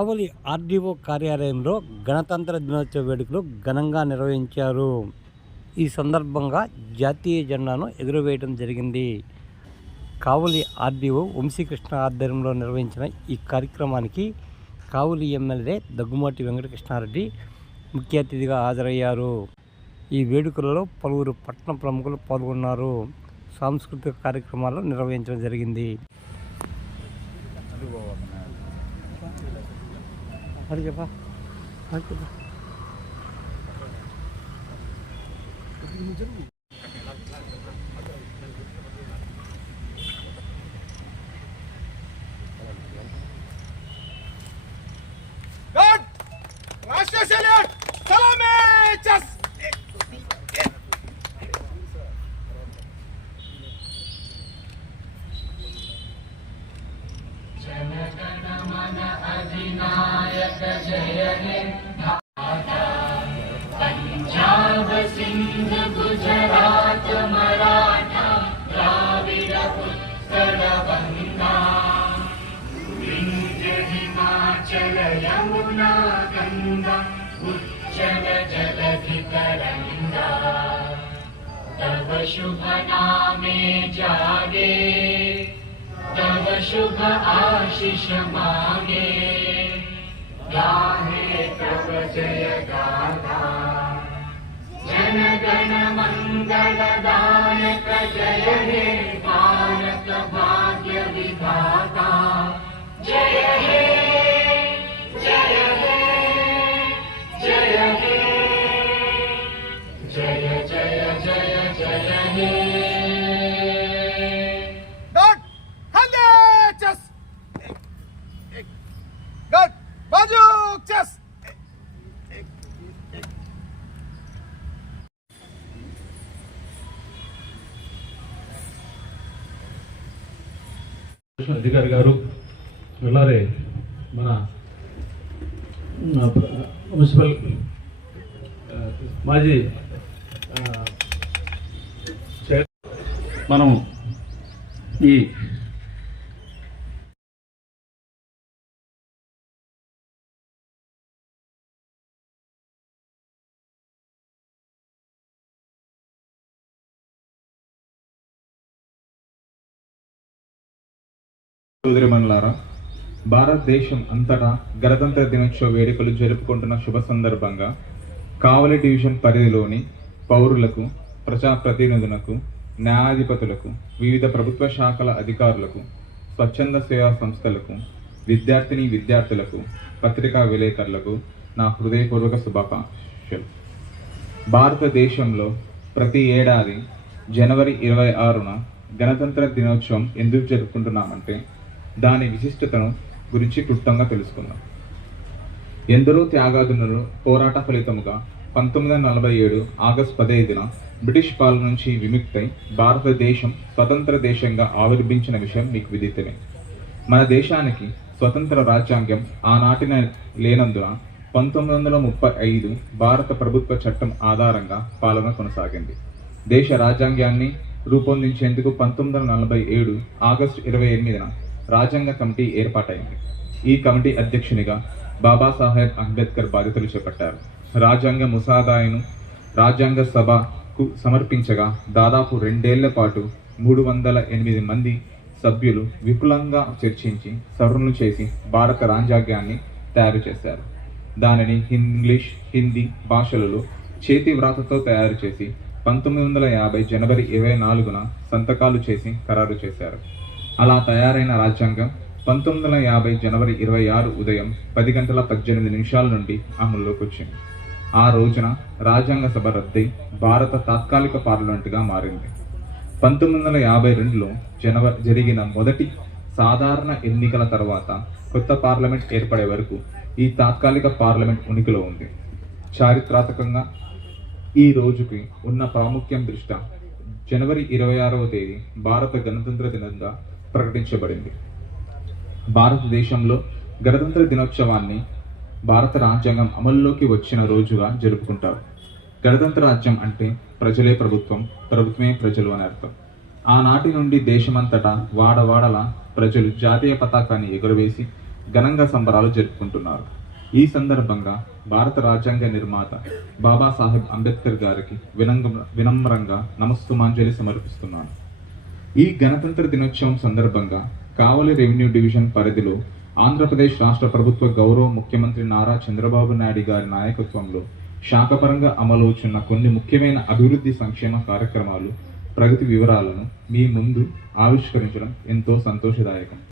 కావలి RDO కార్యాలయంలో గణతంత్ర దినోత్సవ వేడుకలు ఘనంగా నిర్వహించారు. ఈ సందర్భంగా జాతీయ జెండాను ఎగురవేయడం జరిగింది. కావలి ఆర్డీఓ వంశీకృష్ణ ఆధ్వర్యంలో నిర్వహించిన ఈ కార్యక్రమానికి కావలి ఎమ్మెల్యే దగ్గుమాటి వెంకటకృష్ణారెడ్డి ముఖ్య అతిథిగా హాజరయ్యారు. ఈ వేడుకలలో పలువురు పట్టణ ప్రముఖులు పాల్గొన్నారు. సాంస్కృతిక కార్యక్రమాలు నిర్వహించడం జరిగింది. अधिनायक जय हे पंजाब सिंध गुजरात मराठा द्राविड उत्कल गंगा विंध्य हिमाचल यमुना गंगा उच्चल जलधि तरंगा तव शुभ नामे जागे तव शुभ आशीष मांगे गाहे तव जय गाथा जन गण मंगल दायक जय हे भारत भाग्य विधाता जय हे जय हे जय हे जय जय जय जय हे అధికారి గారు అలాగే మన మున్సిపల్ మాజీ మనం ఈ సోదరిమణులారా, భారతదేశం అంతటా గణతంత్ర దినోత్సవ వేడుకలు జరుపుకుంటున్న శుభ సందర్భంగా కావలి డివిజన్ పరిధిలోని పౌరులకు, ప్రజాప్రతినిధులకు, న్యాయాధిపతులకు, వివిధ ప్రభుత్వ శాఖల అధికారులకు, స్వచ్ఛంద సేవా సంస్థలకు, విద్యార్థులకు, పత్రికా విలేకరులకు నా హృదయపూర్వక శుభాకాంక్షలు. భారతదేశంలో ప్రతి ఏడాది జనవరి 26న గణతంత్ర దినోత్సవం ఎందుకు జరుపుకుంటున్నామంటే దాని విశిష్టతను గురించి క్లుప్తంగా తెలుసుకుందాం. ఎందరో త్యాగాదులను పోరాట ఫలితముగా 1947 ఆగస్టు 15న బ్రిటిష్ పాలన నుంచి విముక్తై భారతదేశం స్వతంత్ర దేశంగా ఆవిర్భించిన విషయం మీకు విదితమే. మన దేశానికి స్వతంత్ర రాజ్యాంగం ఆనాటిన లేనందున 1935 భారత ప్రభుత్వ చట్టం ఆధారంగా పాలన కొనసాగింది. దేశ రాజ్యాంగాన్ని రూపొందించేందుకు 1947 ఆగస్టు 28న రాజ్యాంగ కమిటీ ఏర్పాటైంది. ఈ కమిటీ అధ్యక్షునిగా బాబాసాహెబ్ అంబేద్కర్ బాధ్యతలు చేపట్టారు. రాజ్యాంగ ముసాదాయిను రాజ్యాంగ సభకు సమర్పించగా దాదాపు 2 ఏళ్ల పాటు 308 మంది సభ్యులు విపులంగా చర్చించి సవరణలు చేసి భారత రాజ్యాంగాన్ని తయారు చేశారు. దానిని ఇంగ్లీష్, హిందీ భాషలలో చేతి వ్రాతతో తయారు చేసి 1950 జనవరి 24న సంతకాలు చేసి ఖరారు చేశారు. అలా తయారైన రాజ్యాంగం 1950 జనవరి 26 ఉదయం 10 గంటల 18 నిమిషాల నుండి అమల్లోకి వచ్చింది. ఆ రోజున రాజ్యాంగ సభ రద్దై భారత తాత్కాలిక పార్లమెంటుగా మారింది. 1952లో జరిగిన మొదటి సాధారణ ఎన్నికల తర్వాత కొత్త పార్లమెంట్ ఏర్పడే వరకు ఈ తాత్కాలిక పార్లమెంట్ ఉనికిలో ఉంది. చారిత్రాత్మకంగా ఈ రోజుకి ఉన్న ప్రాముఖ్యం దృష్ట్యా జనవరి 26వ తేదీ భారత గణతంత్ర దినంగా ప్రకటించబడింది. భారతదేశంలో గణతంత్ర దినోత్సవాన్ని భారత రాజ్యాంగం అమల్లోకి వచ్చిన రోజుగా జరుపుకుంటారు. గణతంత్ర రాజ్యం అంటే ప్రజలే ప్రభుత్వం, ప్రభుత్వమే ప్రజలు అని అర్థం. ఆనాటి నుండి దేశమంతటా వాడవాడల ప్రజలు జాతీయ పతాకాన్ని ఎగురవేసి ఘనంగా సంబరాలు జరుపుకుంటున్నారు. ఈ సందర్భంగా భారత రాజ్యాంగ నిర్మాత బాబాసాహెబ్ అంబేద్కర్ గారికి వినమ్రంగా నమస్సుమాంజలి సమర్పిస్తున్నాను. ఈ గణతంత్ర దినోత్సవం సందర్భంగా కావలి రెవెన్యూ డివిజన్ పరిధిలో ఆంధ్రప్రదేశ్ రాష్ట్ర ప్రభుత్వ గౌరవ ముఖ్యమంత్రి నారా చంద్రబాబు నాయుడు గారి నాయకత్వంలో శాఖపరంగా అమలవుతున్న కొన్ని ముఖ్యమైన అభివృద్ధి సంక్షేమ కార్యక్రమాలు ప్రగతి వివరాలను మీ ముందు ఆవిష్కరించడం ఎంతో సంతోషదాయకం.